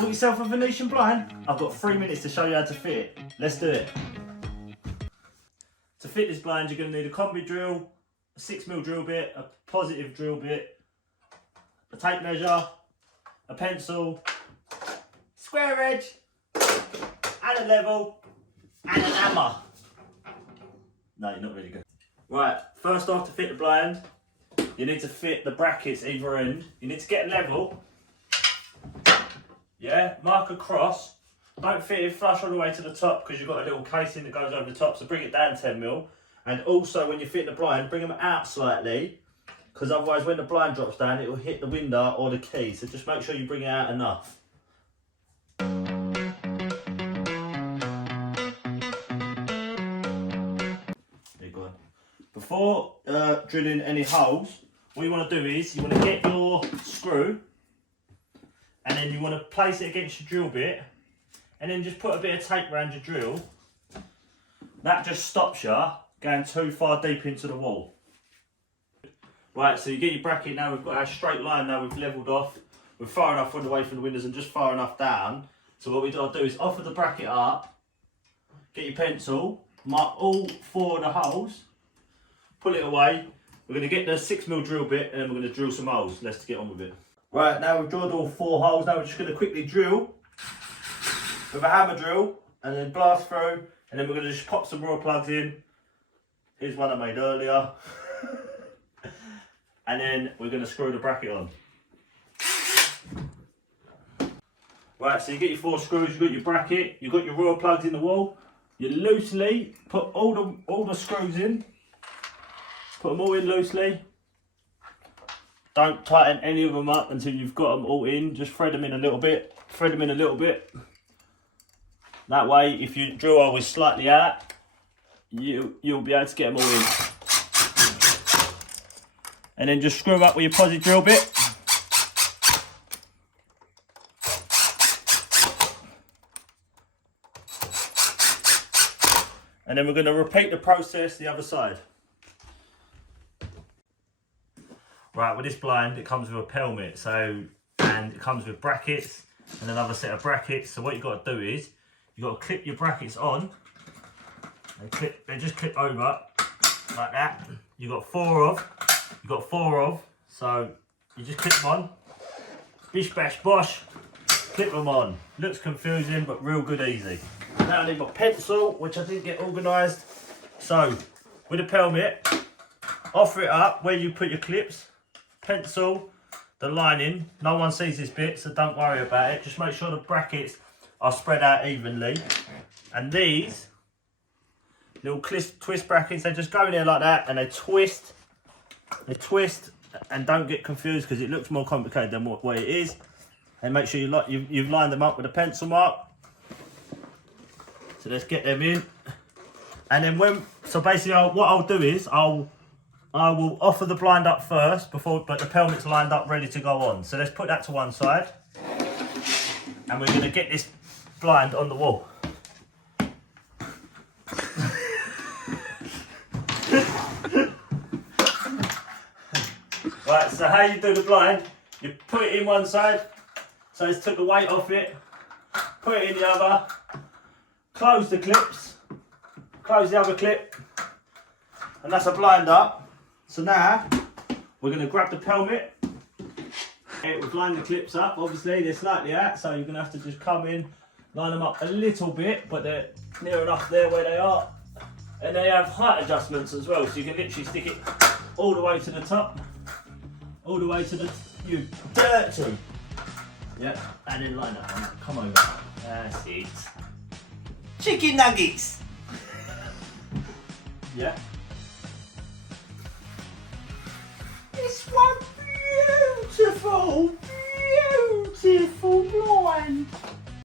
Bought yourself a Venetian blind? I've got 3 minutes to show you how to fit it. Let's do it. To fit this blind, you're going to need a COMBI drill, a 6mm drill bit, a positive drill bit, a tape measure, a pencil, square edge, and a level, and an hammer. No, you're not really good. Right, first off, to fit the blind, you need to fit the brackets either end. You need to get a level. Yeah, mark across. Don't fit it flush all the way to the top because you've got a little casing that goes over the top, so bring it down 10mm. And also when you fit the blind, bring them out slightly because otherwise when the blind drops down, it will hit the window or the key. So just make sure you bring it out enough. Before drilling any holes, what you want to do is you want to get your screw and then you want to place it against your drill bit and then just put a bit of tape around your drill. That just stops you going too far deep into the wall. Right, so you get your bracket now, we've got our straight line now, we've levelled off. We're far enough away from the windows and just far enough down. So what we do is offer the bracket up, get your pencil, mark all 4 of the holes, pull it away. We're going to get the 6mm drill bit and then we're going to drill some holes. Let's get on with it. Right, now we've drilled all 4 holes. Now we're just going to quickly drill with a hammer drill and then blast through. And then we're going to just pop some raw plugs in. Here's one I made earlier. And then we're going to screw the bracket on. Right, so you get your 4 screws, you've got your bracket, you've got your raw plugs in the wall. You loosely put all the screws in. Put them all in loosely. Don't tighten any of them up until you've got them all in. Just thread them in a little bit. Thread them in a little bit. That way, if your drill hole is slightly out, you'll be able to get them all in. And then just screw up with your posi drill bit. And then we're going to repeat the process the other side. Right, with this blind, it comes with a pelmet, and it comes with brackets and another set of brackets. So what you've got to do is, you've got to clip your brackets on. They just clip over like that. You've got 4 of. So you just clip them on. Bish bash bosh. Clip them on. Looks confusing, but real good easy. Now I need my pencil, which I didn't get organised. So with the pelmet, offer it up where you put your clips. Pencil the lining. No one sees this bit, so don't worry about it. Just make sure the brackets are spread out evenly. And these little twist brackets, they just go in there like that and they twist. They twist and don't get confused because it looks more complicated than what it is. And make sure you've lined them up with a pencil mark. So let's get them in. And then so basically what I'll do is I will offer the blind up first but the pelmet's lined up ready to go on. So let's put that to one side. And we're going to get this blind on the wall. Right, so how you do the blind, you put it in one side, so it's took the weight off it, put it in the other, close the clips, close the other clip, and that's a blind up. So now, we're going to grab the pelmet. We've lined the clips up, obviously they're slightly out, so you're going to have to just come in, line them up a little bit, but they're near enough there where they are. And they have height adjustments as well, so you can literally stick it all the way to the top, all the way to the, you dirty. Yep, and then line that one, come over, that's it. Chicken nuggets! Yeah. It's one beautiful